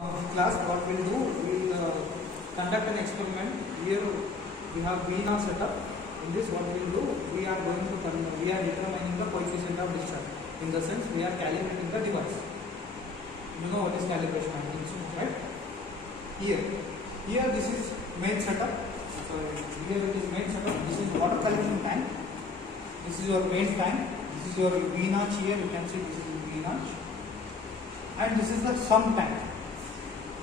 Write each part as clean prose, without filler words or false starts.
Class, what we'll do, we'll conduct an experiment. Here we have V naught setup. In this, what we'll do, we are determining the coefficient of discharge. In the sense, we are calibrating the device. You know what is calibration, I think so, right? Here this is main setup. Sorry, here it is main setup. This is water collection tank. This is your main tank. This is your V notch here. You can see this is V notch, and this is the sump tank.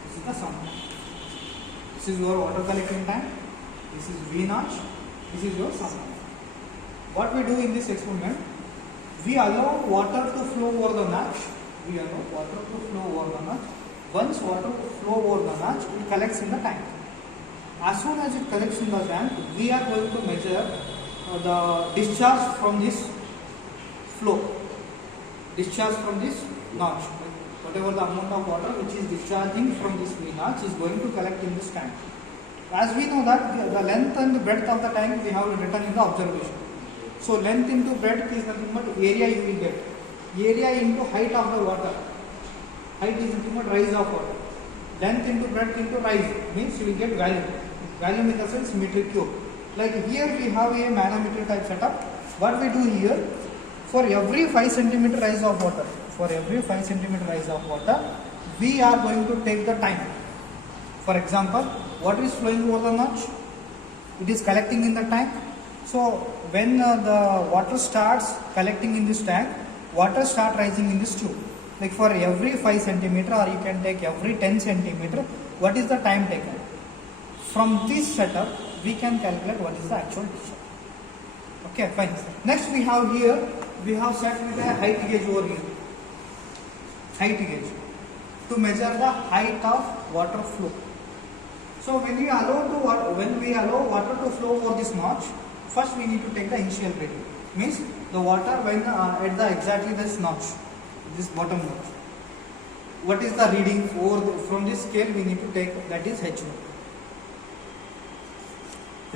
This is the sump tank. This is your water collecting tank. This is V notch. This is your sump tank. What we do in this experiment, we allow water to flow over the notch. We allow water to flow over the notch. Once water flow over the notch, it collects in the tank. As soon as it collects in the tank, we are going to measure the discharge from this flow. Discharge from this notch. Whatever the amount of water which is discharging from this V notch is going to collect in this tank. As we know that the length and the breadth of the tank we have written in the observation. So length into breadth is nothing but area you will get. Area into height of the water. Height is nothing but rise of water. Length into breadth into rise means you will get volume. Volume in the sense metric cube. Like here we have a manometer type setup. What we do here, for every 5 centimeter rise of water, we are going to take the time. For example, water is flowing over the notch. It is collecting in the tank. So when the water starts collecting in this tank, water start rising in this tube. Like for every 5 centimeter, or you can take every 10 centimeter, what is the time taken? From this setup, we can calculate what is the actual discharge. Okay, fine. Next we have here, we have set with a height gauge over here. Height gauge to measure the height of water flow. So when we allow water to flow over this notch, first we need to take the initial reading. Means the water when at the exactly this notch, this bottom notch. What is the reading from this scale we need to take, that is H1.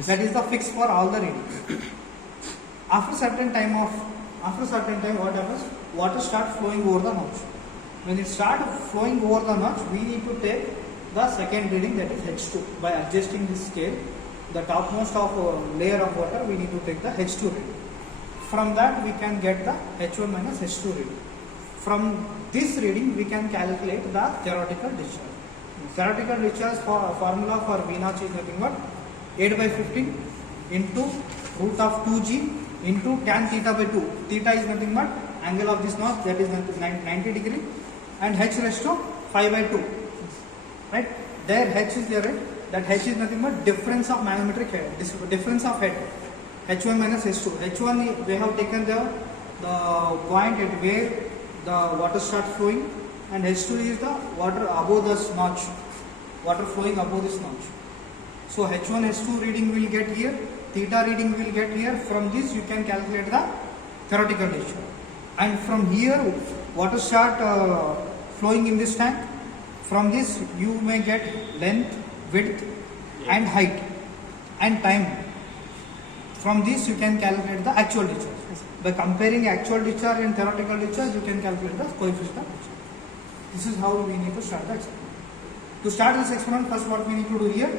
That is the fix for all the readings. After certain time what happens? Water starts flowing over the notch. When it starts flowing over the notch, we need to take the second reading, that is H2. By adjusting this scale, the topmost of layer of water, we need to take the H2 reading. From that we can get the H1 minus H2 reading. From this reading we can calculate the theoretical discharge. Theoretical discharge formula for V notch is nothing but 8 by 15 into root of 2g into tan theta by 2. Theta is nothing but angle of this notch, that is 90 degree, and h raised to 5 by 2. Right? There h is there, right? That h is nothing but difference of manometric head, difference of head. H1 minus H2. H1 we have taken the point at where the water starts flowing, and H2 is the water above this notch, water flowing above this notch. So H1, H2 reading will get here, theta reading will get here. From this you can calculate the theoretical discharge. And from here water start flowing in this tank. From this you may get length, width and height and time. From this you can calculate the actual discharge. By comparing actual discharge and theoretical discharge, you can calculate the coefficient of discharge. This is how we need to start the experiment. To start this experiment, first what we need to do here,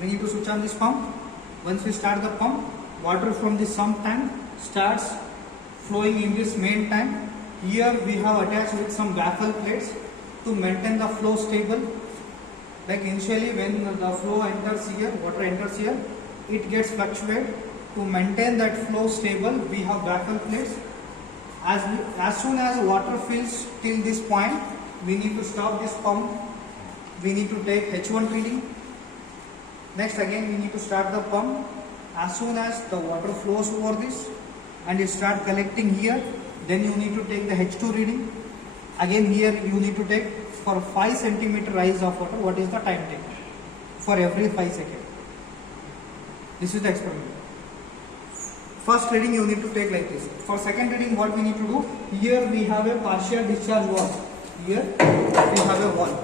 we need to switch on this pump. Once we start the pump, water from this sump tank starts flowing in this main tank. Here we have attached with some baffle plates to maintain the flow stable. Like initially when the flow enters here, water enters here, it gets fluctuated. To maintain that flow stable, we have baffle plates. As soon as water fills till this point, we need to stop this pump. We need to take H1 reading. Next again we need to start the pump. As soon as the water flows over this and it start collecting here, then you need to take the H2 reading. Again here you need to take for 5 centimeter rise of water, what is the time taken for every 5 seconds. This is the experiment. First reading you need to take like this. For second reading what we need to do, here we have a partial discharge valve. Here we have a valve.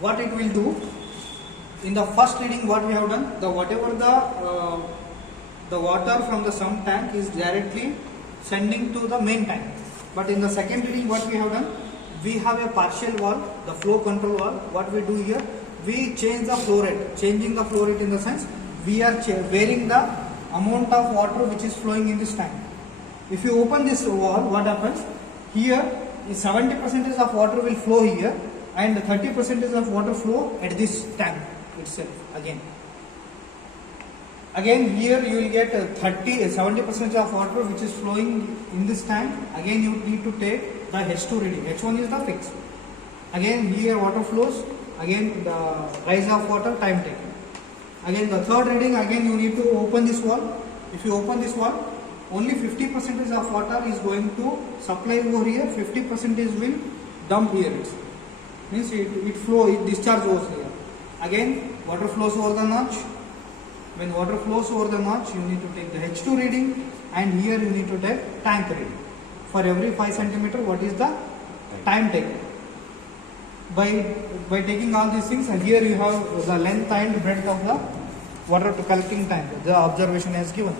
What it will do, in the first reading what we have done, whatever the water from the sump tank is directly sending to the main tank. But in the second reading what we have done, we have a partial valve, the flow control valve. What we do here, we change the flow rate. Changing the flow rate in the sense, we are varying the amount of water which is flowing in this tank. If you open this valve, what happens? Here is 70% of water will flow here, and 30% of water flow at this tank itself again. Again here you will get 70% of water which is flowing in this tank. Again you need to take the H2 reading. H1 is the fixed. Again here water flows. Again the rise of water, time taken. Again the third reading, again you need to open this valve. If you open this valve, only 50% of water is going to supply over here. 50% is will dump here. Means it discharge over here. Again water flows over the notch. When water flows over the notch, you need to take the H2 reading, and here you need to take tank reading. For every 5 centimeter, what is the time taken? By taking all these things, and here you have the length and breadth of the water collecting tank. The observation is given.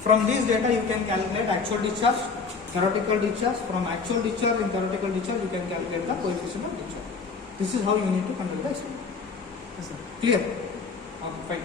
From these data, you can calculate actual discharge, theoretical discharge. From actual discharge and theoretical discharge, you can calculate the coefficient of discharge. This is how you need to conduct the experiment. Yes, sir. Clear? Okay, fine.